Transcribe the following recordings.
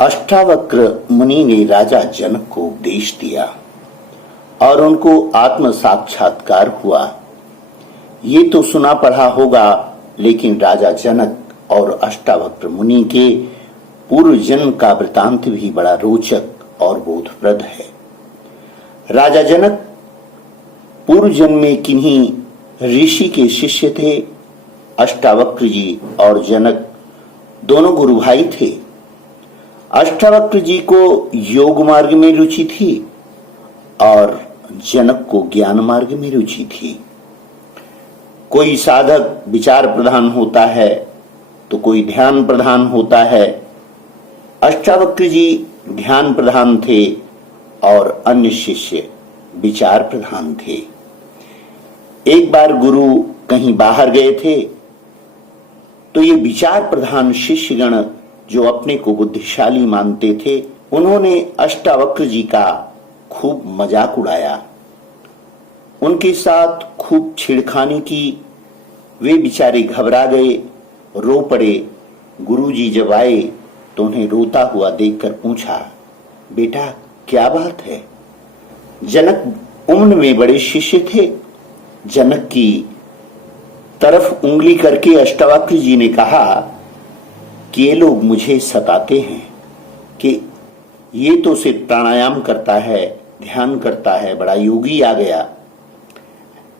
अष्टावक्र मुनि ने राजा जनक को उपदेश दिया और उनको आत्म साक्षात्कार हुआ। ये तो सुना पढ़ा होगा, लेकिन राजा जनक और अष्टावक्र मुनि के पूर्व जन्म का वृतांत भी बड़ा रोचक और बोधप्रद है। राजा जनक पूर्व जन्म में किन्हीं ऋषि के शिष्य थे। अष्टावक्र जी और जनक दोनों गुरु भाई थे। अष्टावक्र जी को योग मार्ग में रुचि थी और जनक को ज्ञान मार्ग में रुचि थी। कोई साधक विचार प्रधान होता है तो कोई ध्यान प्रधान होता है। अष्टावक्र जी ध्यान प्रधान थे और अन्य शिष्य विचार प्रधान थे। एक बार गुरु कहीं बाहर गए थे तो ये विचार प्रधान शिष्यगण जो अपने को बुद्धिशाली मानते थे, उन्होंने अष्टावक्र जी का खूब मजाक उड़ाया, उनके साथ खूब छेड़खानी की। वे बेचारे घबरा गए, रो पड़े। गुरुजी जब आए तो उन्हें रोता हुआ देखकर पूछा, बेटा क्या बात है? जनक उम्र में बड़े शिष्य थे। जनक की तरफ उंगली करके अष्टावक्र जी ने कहा कि ये लोग मुझे सताते हैं कि ये तो सिर्फ प्राणायाम करता है, ध्यान करता है, बड़ा योगी आ गया।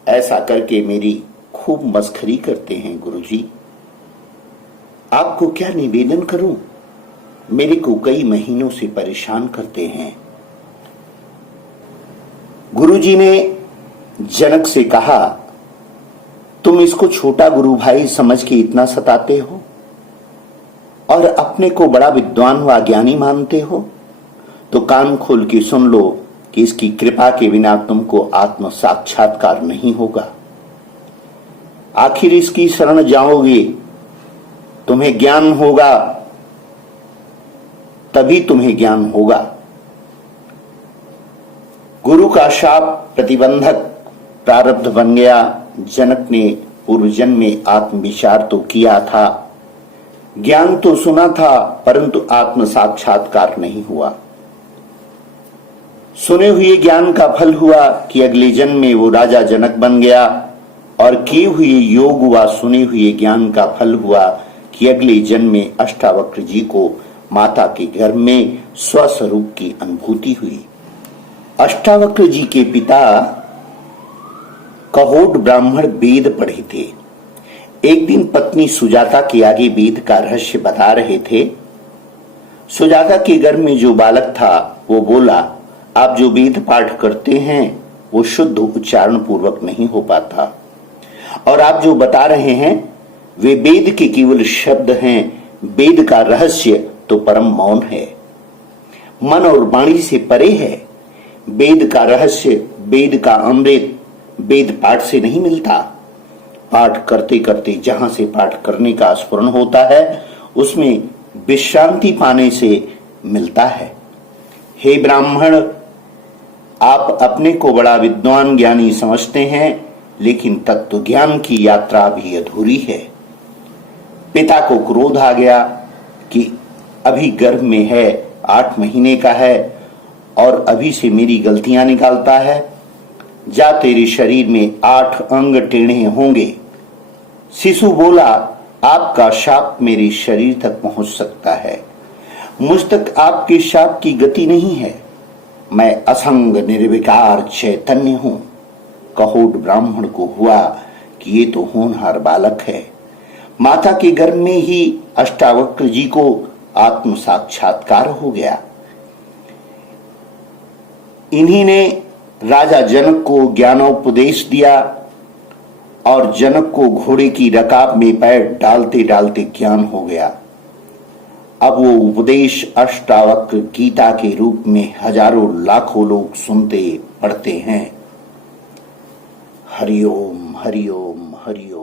ऐसा करके मेरी खूब मस्खरी करते हैं। गुरुजी, आपको क्या निवेदन करूं? मेरे को कई महीनों से परेशान करते हैं। गुरुजी ने जनक से कहा, तुम इसको छोटा गुरु भाई समझ के इतना सताते हो और अपने को बड़ा विद्वान व ज्ञानी मानते हो, तो कान खोल के सुन लो कि इसकी कृपा के बिना तुमको आत्म साक्षात्कार नहीं होगा। आखिर इसकी शरण जाओगे, तुम्हें ज्ञान होगा, तभी तुम्हें ज्ञान होगा। गुरु का शाप प्रतिबंधक प्रारब्ध बन गया। जनक ने पूर्व जन्म में आत्म विचार तो किया था, ज्ञान तो सुना था, परंतु आत्म साक्षात्कार नहीं हुआ। सुने हुए ज्ञान का फल हुआ कि अगले जन्म में वो राजा जनक बन गया, और किए हुए योग व सुने हुए ज्ञान का फल हुआ कि अगले जन्म में अष्टावक्र जी को माता के गर्भ में स्वस्वरूप की अनुभूति हुई। अष्टावक्र जी के पिता कहोड ब्राह्मण वेद पढ़े थे। एक दिन पत्नी सुजाता के आगे वेद का रहस्य बता रहे थे। सुजाता के गर्भ में जो बालक था वो बोला, आप जो वेद पाठ करते हैं वो शुद्ध उच्चारण पूर्वक नहीं हो पाता, और आप जो बता रहे हैं वे वेद के केवल शब्द हैं। वेद का रहस्य तो परम मौन है, मन और वाणी से परे है। वेद का रहस्य, वेद का अमृत वेद पाठ से नहीं मिलता। पाठ करते करते जहां से पाठ करने का स्फुरण होता है उसमें विश्रांति पाने से मिलता है। हे ब्राह्मण, आप अपने को बड़ा विद्वान ज्ञानी समझते हैं, लेकिन तत्व ज्ञान की यात्रा भी अधूरी है। पिता को क्रोध आ गया कि अभी गर्भ में है, 8 महीने का है और अभी से मेरी गलतियां निकालता है। जा, तेरे शरीर में 8 अंग टेढ़े होंगे। शिशु बोला, आपका शाप मेरे शरीर तक पहुंच सकता है, मुझ तक आपके शाप की गति नहीं है। मैं असंग निर्विकार चैतन्य हूं। कहोड ब्राह्मण को हुआ कि ये तो होनहार बालक है। माता के गर्भ में ही अष्टावक्र जी को आत्म साक्षात्कार हो गया। इन्हीं ने राजा जनक को ज्ञानोपदेश दिया और जनक को घोड़े की रकाब में पैर डालते डालते ज्ञान हो गया। अब वो उपदेश अष्टावक्र गीता के रूप में हजारों लाखों लोग सुनते पढ़ते हैं। हरिओम हरिओम हरिओम।